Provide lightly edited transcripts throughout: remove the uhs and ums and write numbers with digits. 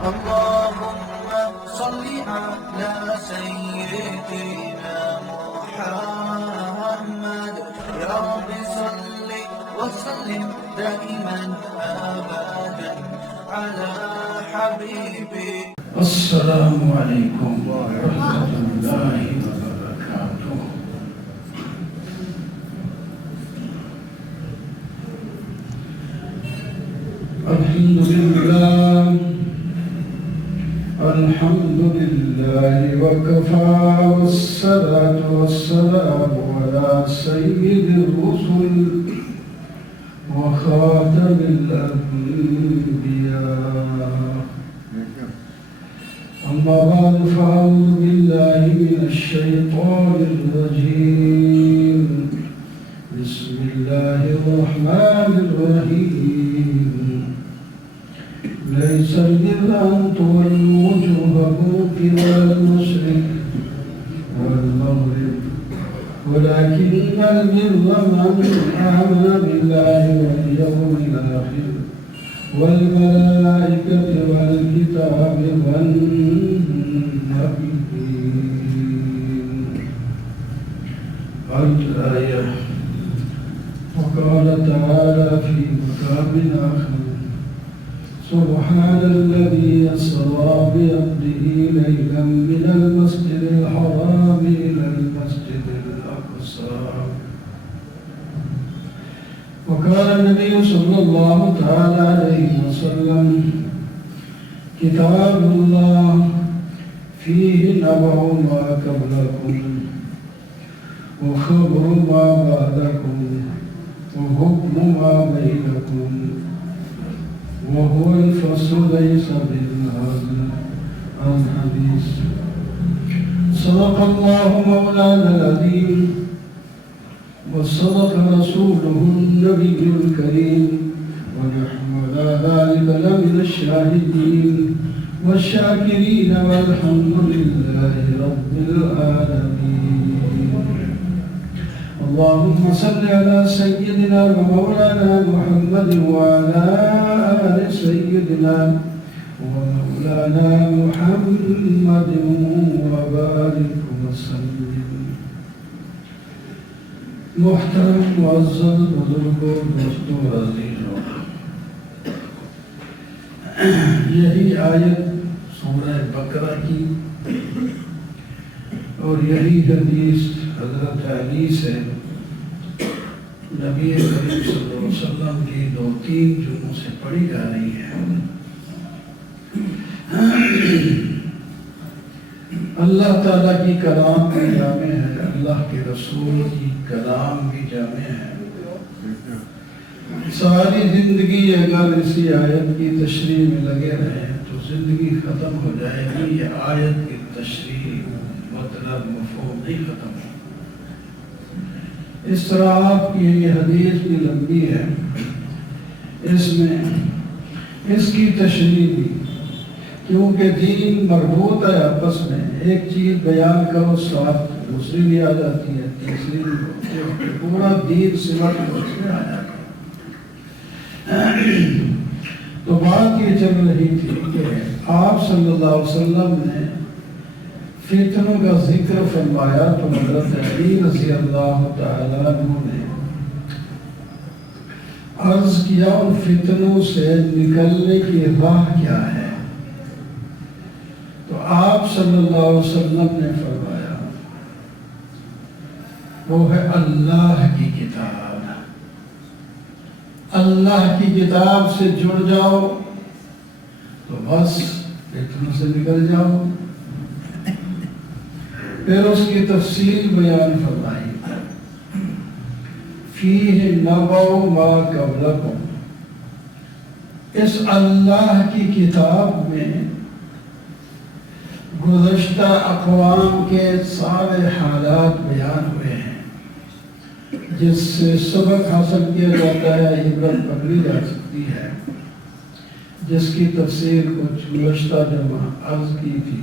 اللهم صل على سيدنا محمد يا رب صل وسلم دائما أبدا على حبيبي. السلام عليكم ورحمة الله وبركاته. الحمد لله وكفى، والصلاة والسلام على سيد الرسل وخاتم الأنبياء. أما بعد فأعوذ بالله من الشيطان الرجيم. بسم الله الرحمن الرحيم. ليس البر أن تولوا وجوهكم قبل المشرق والمغرب ولكن البر من آمن بالله واليوم الآخر والملائكة والكتاب والنبيين. الآية. وقال تعالى في مقام آخر: سبحان الذي أسرى بعبده ليلا من المسجد الحرام إلى المسجد الأقصى. وقال النبي صلى الله تعالى عليه وسلم: كتاب الله فيه نبأ ما قبلكم وخبر ما بعدكم وحكم ما بينكم وهو الفصل ليس بالهزل. الحديث. صدق الله مولانا العظيم وصدق رسوله النبي الكريم ونحن على ذلك لمن الشاهدين والشاكرين والحمد لله رب العالمين. اللهم صل على سيدنا ومولانا محمد وعلى آل سيدنا ومولانا محمد وبارك وسلم. محترم معزز بزرگوں دوستوں عزیزوں، یہی آیت سورہ بقرہ کی اور یہی حدیث حضرت علی سے نبی کریم صلی اللہ علیہ وسلم کی 2-3 جمعوں سے پڑھی جا رہی ہے۔ اللہ تعالیٰ کی کلام بھی جامع ہے، اللہ کے رسول کی کلام بھی جامع ہے۔ ساری زندگی اگر اسی آیت کی تشریح میں لگے رہے تو زندگی ختم ہو جائے گی۔ یہ آیت کی تشریح مطلب مفہوم نہیں ختم ہو۔ اس طرح آپ کی یہ حدیث بھی لمبی ہے، اس میں اس کی تشریح بھی، کیونکہ دین مربوط ہے آپس میں، ایک چیز بیان کرو ساتھ دوسری بھی آ جاتی ہے، تیسری بھی، پورا دین سمٹ کر اس میں آ جاتا ہے۔ تو بات یہ چل رہی تھی کہ آپ صلی اللہ علیہ وسلم نے فتنوں کا ذکر فرمایا تو حضرت علی رضی اللہ تعالیٰ عنہ نے عرض کیا ان فتنوں سے نکلنے کی راہ کیا ہے؟ تو آپ صلی اللہ علیہ وسلم نے فرمایا وہ ہے اللہ کی کتاب۔ اللہ کی کتاب سے جڑ جاؤ تو بس فتنوں سے نکل جاؤ۔ پھر اس کی تفصیل بیان فرمائی، فیہ نبأ ما قبلکم۔ اس اللہ کی کتاب میں گزشتہ اقوام کے سارے حالات بیان ہوئے ہیں، جس سے سبق حاصل کیا جاتا ہے، عبرت پکڑی جا سکتی ہے، جس کی تفسیر کچھ گزشتہ جمعہ عرض کی تھی۔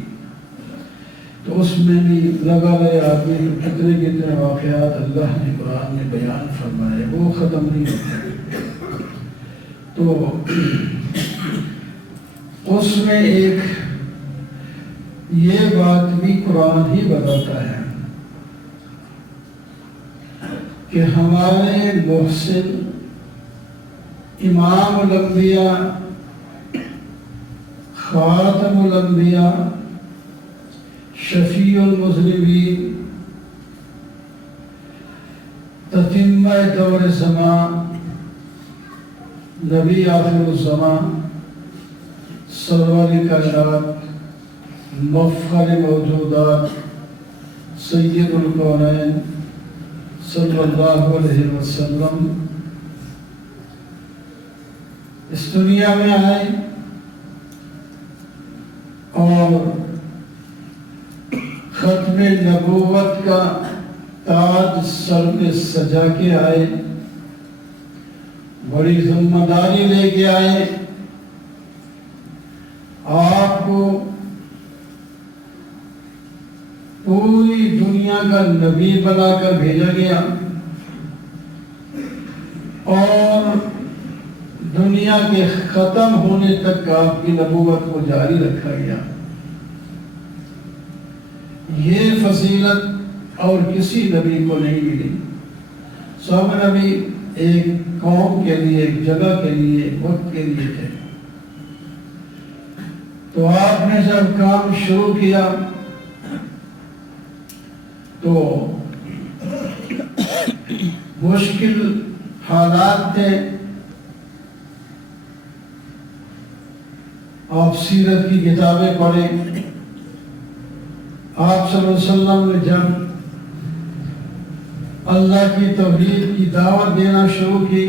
تو اس میں بھی لگا رہے آدمی کتنے کتنے واقعات اللہ نے قرآن میں بیان فرمائے، وہ ختم نہیں ہوتے۔ تو اس میں ایک یہ بات بھی قرآن ہی بتاتا ہے کہ ہمارے محسن امام الانبیاء خاتم الانبیاء شفیع المذنبین تتمہ دور زمان نبی آخر الزمان سرور کائنات مفخر موجودات سید الکونین صلی اللہ علیہ وسلم اس دنیا میں آئے اور ختم نبوت کا تاج سر میں سجا کے آئے، بڑی ذمہ داری لے کے آئے، آپ کو پوری دنیا کا نبی بنا کر بھیجا گیا اور دنیا کے ختم ہونے تک آپ کی نبوت کو جاری رکھا گیا۔ یہ فضیلت اور کسی نبی کو نہیں ملی۔ سب نبی ایک قوم کے لیے، ایک جگہ کے لیے، ایک وقت کے لیے تھے۔ تو آپ نے جب کام شروع کیا تو مشکل حالات تھے۔ آپ سیرت کی کتابیں پڑھیں، آپ صلی اللہ علیہ وسلم نے جب اللہ کی توحید کی دعوت دینا شروع کی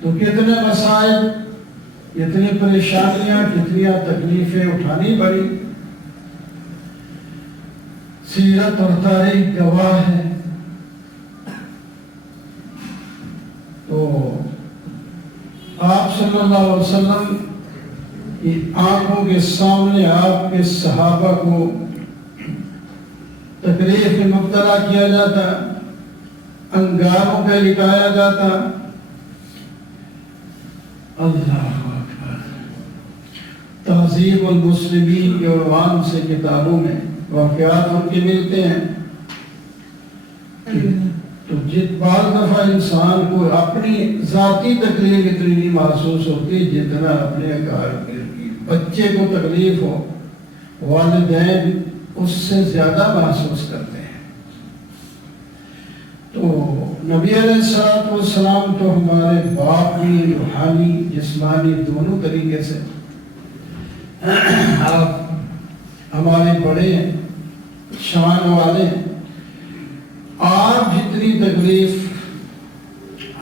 تو کتنے مسائل، کتنی پریشانیاں، کتنی تکلیفیں اٹھانی پڑی۔ سیرت اور تاریخ گواہ ہے۔ تو آپ صلی اللہ علیہ وسلم کی آنکھوں کے سامنے آپ کے صحابہ کو تکلیف میں مبتلا کیا جاتا، انگاروں پہ لٹایا جاتا۔ اللہ اکبر۔ تہذیب المسلمین کے عنوان سے کتابوں میں واقعات ان کے ملتے ہیں۔ تو بعض دفعہ انسان کو اپنی ذاتی تکلیف اتنی نہیں محسوس ہوتی جتنا اپنے بچے کو تکلیف ہو، والدین اس سے زیادہ محسوس کرتے ہیں۔ تو نبی علیہ السلام تو ہمارے باپ بھی روحانی جسمانی دونوں طریقے سے، آپ ہمارے بڑے شان والے، آپ جتنی تکلیف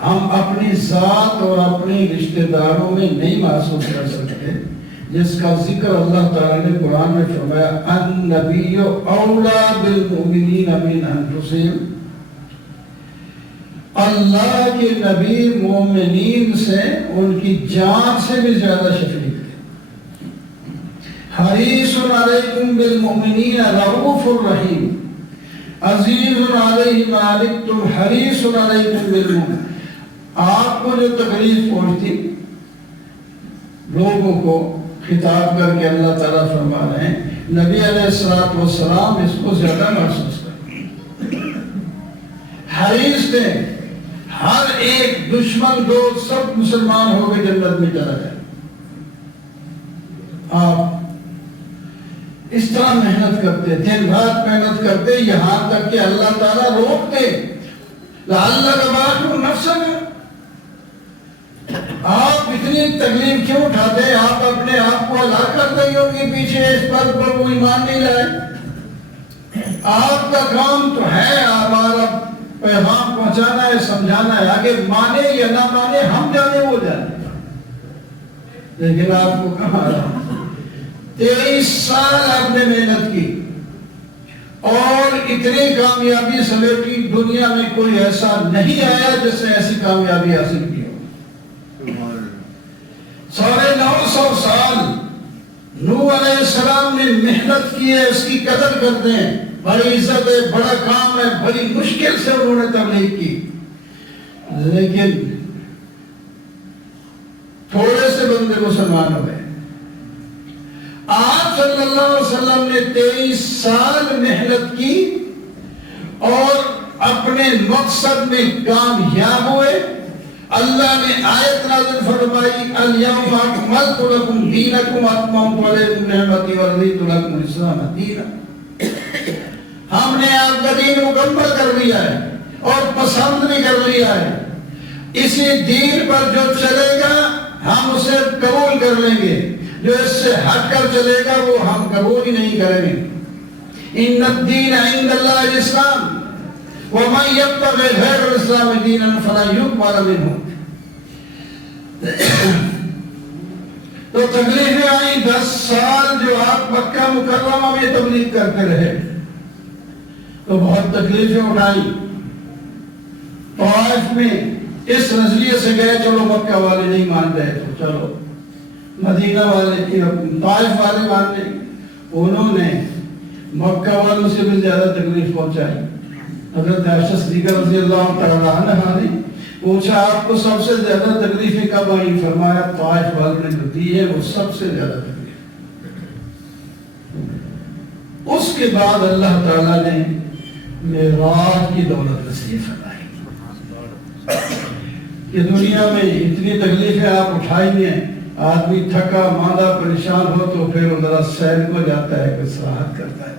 ہم اپنی ذات اور اپنے رشتہ داروں میں نہیں محسوس کر سکتے، جس کا ذکر اللہ تعالیٰ نے قرآن میں فرمایا النبی اولا بالمؤمنین من انفسہم، اللہ کے نبی مومنین سے ان کی جان سے بھی زیادہ شفیق تھے۔ حریص علیکم بالمؤمنین رؤوف الرحیم عزیز علیہ ما عنتم حریص علیکم بالمؤمنین۔ آپ کو جو تکلیف پہنچتی لوگوں کو خطاب کر کے اللہ تعالیٰ فرما رہے ہیں، نبی علیہ السلام اس کو زیادہ محسوس کرتے ہیں۔ حریص تھے ہر ایک دشمن دوست سب مسلمان ہو کے جنت میں چلا جائے۔ آپ اس طرح محنت کرتے، دن رات محنت کرتے، یہاں تک کہ اللہ تعالیٰ روکتے لعلک باخع نفسک، آپ اتنی تکلیف کیوں اٹھاتے؟ آپ اپنے آپ کو ہلاک کر دیں گے کہ پیچھے اس پر وہ ایمان نہیں لائے۔ آپ کا کام تو ہے ہمارا پیغام پہنچانا ہے، سمجھانا ہے، آگے مانے یا نہ مانے ہم جانے وہ جانے۔ لیکن آپ کو کہاں رہا 23 سال آپ نے محنت کی اور اتنی کامیابی سمیٹی، دنیا میں کوئی ایسا نہیں آیا جس نے ایسی کامیابی حاصل کی ہو۔ 950 سال نوح علیہ السلام نے محنت کی ہے، اس کی قدر کرتے ہیں، بڑی عزت ہے، بڑا کام ہے، بڑی مشکل سے انہوں نے تبلیغ کی، لیکن تھوڑے سے بندے مسلمان ہوئے. آپ صلی اللہ علیہ وسلم نے 23 سال محنت کی اور اپنے مقصد میں کامیاب ہوئے. اللہ نے آیت نازل فرمائی الیوم اکملت لکم دینکم واتممت علیکم نعمتی ورضیت لکم الاسلام دینا. ہم نے آپ کا دین مکمل کر لیا ہے اور پسند بھی کر لیا ہے. اسی دین پر جو چلے گا ہم اسے قبول کر لیں گے، جو اس سے ہٹ کر چلے گا وہ ہم قبول ہی نہیں کریں گے. ان الدین عند اللہ الاسلام ومن یبتغی غیر الاسلام دینا فلا یقبل منہ. تو تکلیفیں آئیں 10 سال جو آپ مکہ مکرمہ میں تبلیغ کرتے رہے تو بہت تکلیفیں اٹھائی. طائف میں اس نظریے سے گئے چلو مکہ والے نہیں مان رہے تو چلو مدینہ والے طائف والے مان لیں. انہوں نے مکہ والوں سے بھی زیادہ تکلیف پہنچائی. حضرت عائشہ صدیقہ رضی اللہ تعالیٰ عنہا نے پوچھا آپ کو سب سے زیادہ تکلیفیں کب آئی؟ فرمایا طائف والوں نے جو دی ہے وہ سب سے زیادہ تکلیف. اس کے بعد اللہ تعالیٰ نے معراج کی دولت نصیب فرمائی کہ دنیا میں اتنی تکلیفیں آپ اٹھائیں گے، آدمی تھکا ماندہ پریشان ہو تو پھر ذرا سیر کو جاتا ہے، کچھ راحت کرتا ہے.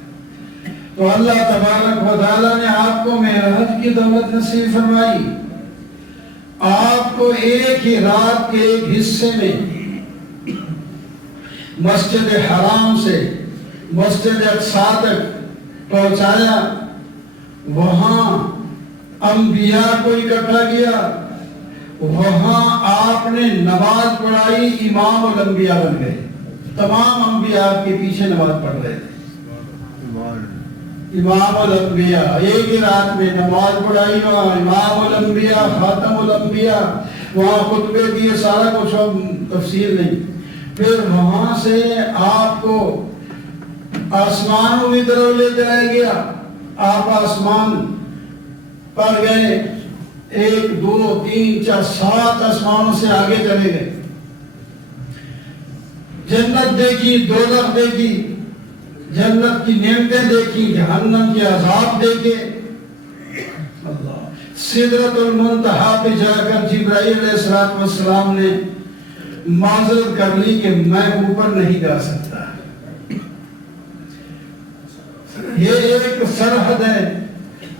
تو اللہ تبارک و تعالیٰ نے آپ کو معراج کی دولت نصیب فرمائی. آپ کو ایک ہی رات کے ایک حصے میں مسجد حرام سے مسجد اقصی تک پہنچایا. وہاں انبیاء کو اکٹھا کیا، وہاں آپ نے نماز پڑھائی، امام الانبیاء بن گئے. تمام انبیاء آپ کے پیچھے نماز پڑھ رہے تھے. امام الانبیاء ایک ہی رات میں نماز پڑھائی، وہاں امام الانبیاء خاتم الانبیاء، وہاں خطبے دیے، سارا کچھ تفصیل نہیں. پھر وہاں سے آپ کو آسمانوں کی طرف لے جایا گیا. آپ آسمان پر گئے، 1 2 3 4 7 آسمانوں سے آگے چلے گئے. جنت دیکھی، دوزخ دیکھی، جنت کی نعمتیں دیکھی، جہنم کے عذاب دیکھے. سدرۃ المنتہا پہ جا کر جبرائیل علیہ السلام نے معذرت کر لی کہ میں اوپر نہیں جا سکتا. یہ ایک سرحد ہے،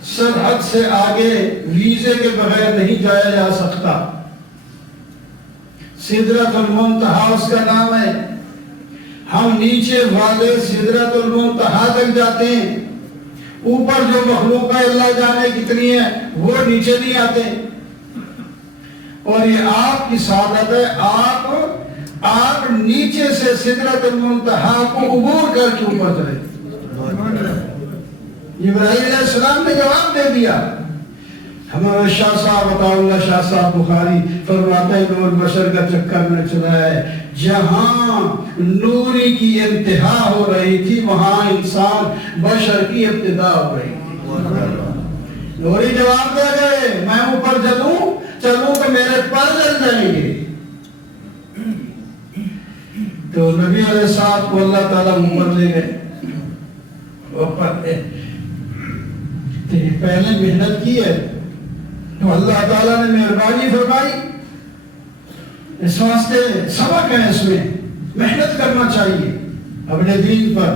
سرحد سے آگے ویزے کے بغیر نہیں جایا جا سکتا. سدرۃ المنتہا اس کا نام ہے. ہم نیچے والے سدرۃ المنتہا تک جاتے ہیں، اوپر جو مخلوق ہے اللہ جانے کتنی ہے وہ نیچے نہیں آتے. اور یہ آپ کی سعادت ہے، آپ نیچے سے سدرۃ المنتہا کو عبور کر کے اوپر چلے. ابراہیم علیہ السلام نے جواب دے دیا. ہمارا شاہ صاحب عطا اللہ شاہ صاحب بخاری فرماتے ہیں نور بشر کا چکر میں چلا ہے، جہاں نوری کی انتہا ہو رہی تھی وہاں انسان بشر کی ابتدا ہو رہی تھی. نوری جواب دے گئے میں اوپر چلوں تو میرے پر جل جائیں گے. تو نبی علیہ السلام کو اللہ تعالیٰ اوپر لے گئے. پہلے محنت کی ہے تو اللہ تعالیٰ نے مہربانی فرمائی. اس واسطے سبق ہے، اس میں محنت کرنا چاہیے اپنے دین پر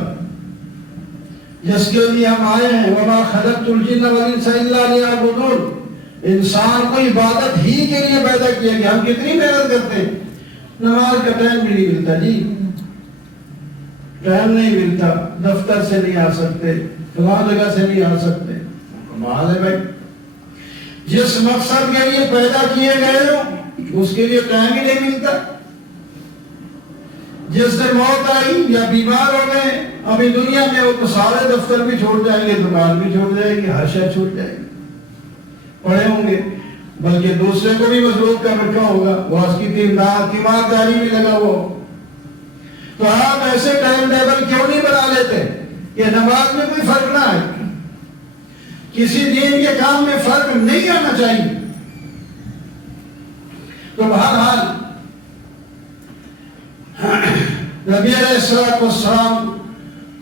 جس کے لیے ہم آئے ہیں. وَمَا خَلَقْتُ الْجِنَّ وَالْإِنسَ إِلَّا لِيَعْبُدُونِ. انسان کو عبادت ہی کے لیے پیدا کیا گیا. ہم کتنی محنت کرتے ہیں، نماز کا ٹائم بھی نہیں ملتا جی، ٹائم نہیں ملتا، دفتر سے نہیں آ سکتے، فلاں جگہ سے نہیں آ سکتے. کمال ہے بھائی، جس مقصد کے لیے پیدا کیے گئے ہو اس کے لیے ٹائم ہی نہیں ملتا. جس سے موت آئی یا بیمار ہو گئے ابھی دنیا میں وہ تو سارے دفتر بھی چھوڑ جائیں گے، دکان بھی چھوڑ جائے گی، ہر شے چھوڑ جائے گی. پڑے ہوں گے بلکہ دوسرے کو بھی مصروف کر رکھا ہوگا، وہ اس کی تیمارداری بھی لگا ہوا. تو آپ ایسے ٹائم ٹیبل کیوں نہیں بنا لیتے کہ نماز میں کوئی فرق نہ آئے، کسی دین کے کام میں فرق نہیں آنا چاہیے. تو بہرحال نبی علیہ السلام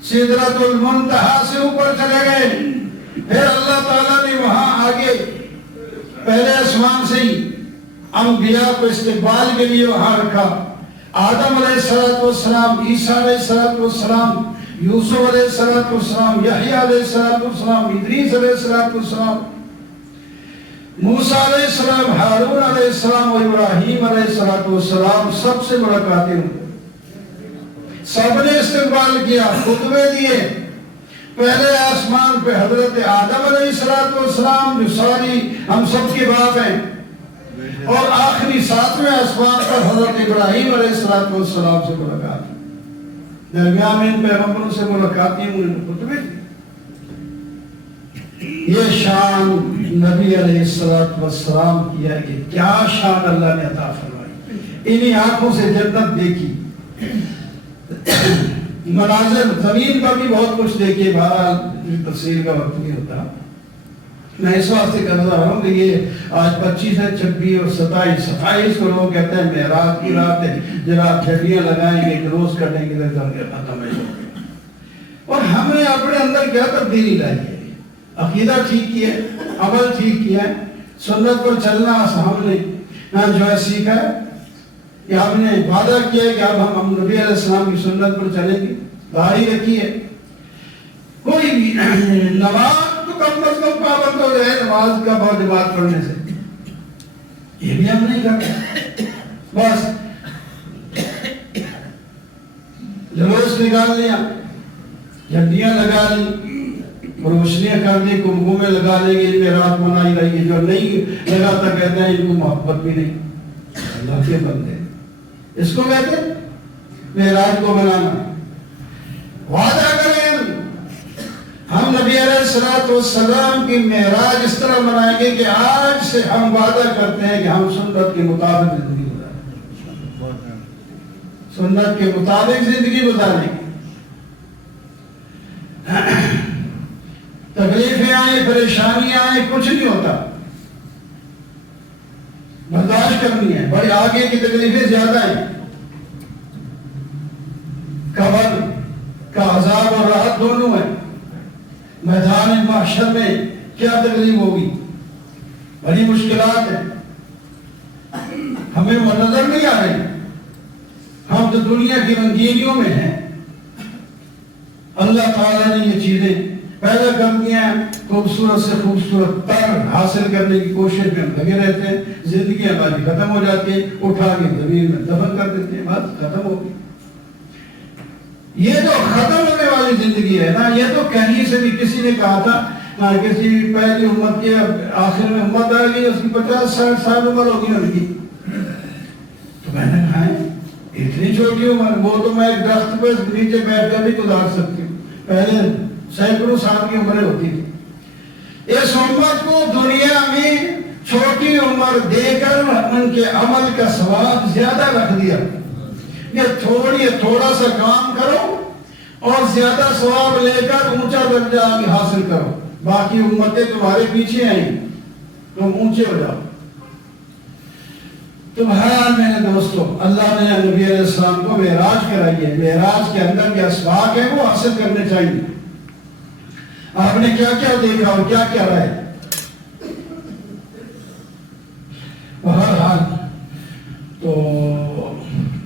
سدرۃ المنتہا سے اوپر چلے گئے، پھر اللہ تعالیٰ نے وہاں آگے پہلے آسمان سے ہی انبیاء کو استقبال کے لیے وہاں رکھا۔ آدم علیہ السلام، عیسیٰ علیہ السلام، یوسف علیہ السلام، یحییٰ علیہ السلام، ادریس علیہ السلام، موسیٰ علیہ السلام، ہارون علیہ السلام و ابراہیم علیہ السلام، سب سے ملاقاتیں ہوئی۔ سب نے استقبال کیا، خطبے دیے۔ پہلے آسمان پہ حضرت آدم علیہ السلام جو ساری ہم سب کے باپ ہیں، اور آخری 7ویں آسمان پر حضرت ابراہیم علیہ السلام سے ملاقات۔ درمیان میں ان پیغمبروں سے ملاقاتیں ہوئی، خطبے دی۔ یہ شان نبی علیہ السلام کی ہے کہ کیا شان اللہ نے عطا فرمائی۔ انہی آنکھوں سے جنت دیکھی، مناظر زمین پر بھی بہت کچھ دیکھیے، بہرحال تفسیر کا وقت نہیں ہوتا۔ میں اس واسطے کر رہا ہوں کہ یہ آج 25 ہے، 26 اور 27 کو لوگ کہتے ہیں معراج کی رات ہے، جناب جھنڈیاں لگائیں گے، جلوس کرنے کے لیے ختم ہے۔ اور ہم نے اپنے اندر کیا تبدیلی لائی ہے؟ عقیدہ ٹھیک کیا ہے، عمل ٹھیک کیا ہے، سنت پر چلنا ہم نے جو ہے سیکھا ہے، کہ ہم نے وعدہ کیا ہے کہ اب ہم نبی علیہ السلام کی سنت پر چلیں گے، داڑھی رکھی ہے۔ کوئی بھی نماز تو کم از کم پابند ہو جائے نماز کا بہت جماعت پڑھنے سے، یہ بھی ہم نہیں کرتے۔ بس جلوس نکال لیا، جھنڈیاں لگا لی، روشنیاں کر دی، کنکمے لگا لیں گے، ان میں رات منائی رہی ہے۔ جو نہیں لگاتا کہتے ہیں ان کو محبت بھی نہیں۔ اللہ کے بندے، اس کو کہتے ہیں معراج کو منانا۔ وعدہ کریں ہم نبی علیہ السلام کی معراج اس طرح منائیں گے کہ آج سے ہم وعدہ کرتے ہیں کہ ہم سنت کے مطابق زندگی گزاریں، سنت کے مطابق زندگی گزاریں گے۔ تکلیفیں آئیں، پریشانیاں آئیں، کچھ نہیں ہوتا، برداشت کرنی ہے۔ بڑی آگے کی تکلیفیں زیادہ ہیں، قبر کا عذاب اور راحت دونوں ہیں۔ میدان محشر میں کیا تکلیف ہوگی، بڑی مشکلات ہیں، ہمیں وہ نظر نہیں آ رہی۔ ہم تو دنیا کی رنگینیوں میں ہیں۔ اللہ تعالیٰ نے یہ چیزیں پیدا کر دیا ہیں، خوبصورت سے خوبصورت تر حاصل کرنے کی کوشش میں لگے رہتے ہیں۔ زندگی ہماری ختم ہو جاتی ہے، اٹھا کے زمین میں دفن کر دیتے ہیں، بس ختم ہو گئی۔ یہ تو ختم ہونے والی زندگی ہے نا۔ یہ تو کہیں سے بھی کسی نے کہا تھا، کسی پہلی امت کے آخر میں امت آ گئی، اس کی 50-60 سال عمر ہوگی ان کی۔ تو میں نے کہا اتنی چھوٹی عمر، وہ تو میں ایک درخت پہ نیچے بیٹھ کر بھی گزار سکتی ہوں، پہلے سینکڑوں سال کی عمریں ہوتی تھی۔ اس امت کو دنیا میں چھوٹی عمر دے کر ان کے عمل کا ثواب زیادہ رکھ دیا۔ یہ تھوڑا سا کام کرو اور زیادہ ثواب لے کر اونچا درجہ آگے حاصل کرو، باقی امتیں تمہارے پیچھے آئیں، تم اونچے ہو جاؤ۔ تو بہرحال میرے دوستو، اللہ نے نبی علیہ السلام کو معراج کرائی ہے۔ معراج کے اندر کے اسباق ہیں وہ حاصل کرنے چاہیے۔ آپ نے کیا کیا دیکھا اور کیا کیا رہا ہے؟ بہرحال تو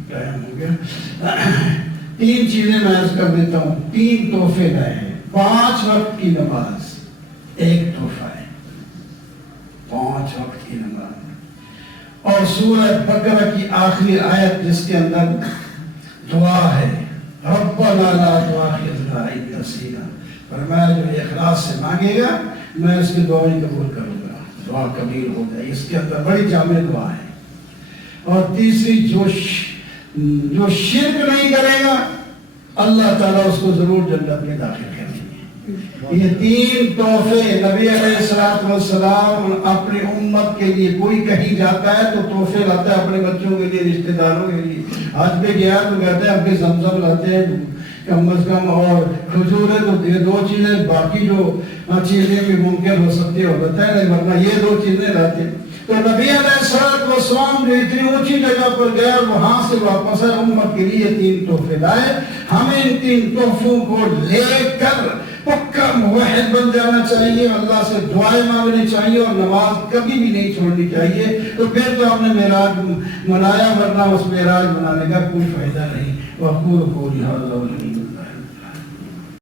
ٹائم ہو گیا۔ 3 چیزیں میں عرض کر دیتا ہوں، 3 تحفے لائے ہیں۔ 5 وقت کی نماز ایک تحفہ ہے، 5 وقت کی نماز، اور سورہ بقرہ کی آخری آیت جس کے اندر دعا ہے، ربنا لا تؤاخذنا ان نسینا، فرمایا جو اخلاص سے مانگے گا میں اس کی دعائیں قبول کروں گا، دعا قبول ہو جائے۔ اس کے اندر بڑی جامع دعا ہے۔ اور تیسری، جو شرک نہیں کرے گا اللہ تعالیٰ اس کو ضرور جنت میں داخل کریں گے۔ یہ 3 تحفے نبی علیہ السلام اپنی امت کے لیے، کوئی کہیں جاتا ہے تو تحفے لاتا ہے اپنے بچوں کے لیے، رشتہ داروں کے لیے۔ حج پہ گیا تو کہتے ہیں اب کے زمزم لاتے ہیں کم از کم، اور کھجور ہے تو یہ 2 چیزیں، باقی جو چیزیں بھی ممکن ہو سکتی ہے ہوتا ہے، ورنہ یہ 2 چیزیں لاتے ہیں۔ تو نبی علیہ السلام جو اتنی اونچی جگہ پر گئے اور وہاں سے واپس آئے، امت کے لیے 3 تحفے لائے. ہمیں ان 3 تحفوں کو لے کر پکا موحد بن جانا چاہیے، اللہ سے دعائیں مانگنی چاہیے اور نماز کبھی بھی نہیں چھوڑنی چاہیے. تو پھر تو ہم نے معراج منایا، ورنہ اس معراج منانے کا کوئی فائدہ نہیں. وَأَقُولُ قَوْلِي هَٰذَا وَأَسْتَغْفِرُ اللَّهَ